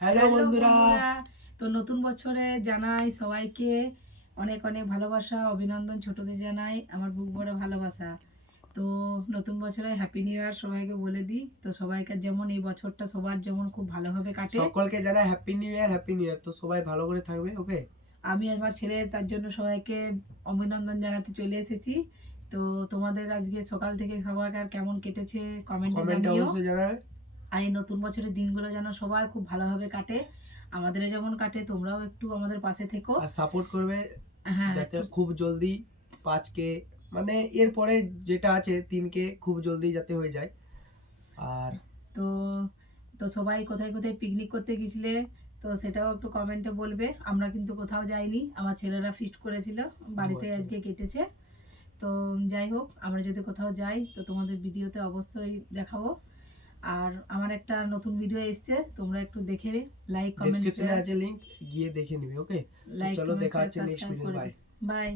Hello বন্ধুরা। তো নতুন বছরে জানাই সবাইকে অনেক অনেক ভালোবাসা অভিনন্দন ছোটদের জানাই আমার বুক ভরা ভালোবাসা। তো নতুন বছরে হ্যাপি নিউ ইয়ার সবাইকে বলে দিই। তো সবাইকে যেমন এই বছরটা সবার যেমন খুব ভালোভাবে কাটে। সকলকে জানাই happy new year happy new year তো সবাই ভালো করে থাকবে ওকে আমি আমার ছেলে তার জন্য সবাইকে অভিনন্দন জানাতে চলে এসেছি। তো তোমাদের আজকে সকাল থেকে সবার আর কেমন কেটেছে কমেন্টে জানিও। আর এই নতুন বছরের দিনগুলো যেন সবাই খুব ভালোভাবে কাটে। আমাদের যেমন কাটে তোমরাও একটু আমাদের পাশে থেকো। আর সাপোর্ট করবে হ্যাঁ যাতে খুব জলদি পাঁচকে মানে এরপরে যেটা আছে তিনকে খুব জলদি যাতে হয়ে যায়। আর তো তো সবাই কোথায় কোথায় পিকনিক করতে গেছিলে? তো সেটাও একটু কমেন্টে বলবে। আমরা কিন্তু কোথাও যাইনি আমার ছেলেরা ফিস্ট করেছিল বাড়িতে বাহ। আজকে কেটেছে। তো যাই হোক আমরা যদি কোথাও যাই তো তোমাদের ভিডিওতে অবশ্যই দেখাবো। আর আমার একটা নতুন ভিডিও এসছে তোমরা একটু দেখে লাইক কমেন্ট ডেসক্রিপশনে আছে লিংক গিয়ে দেখে নিবে ওকে লাইক চলো দেখা হচ্ছে নেক্সট ভিডিও বাই বাই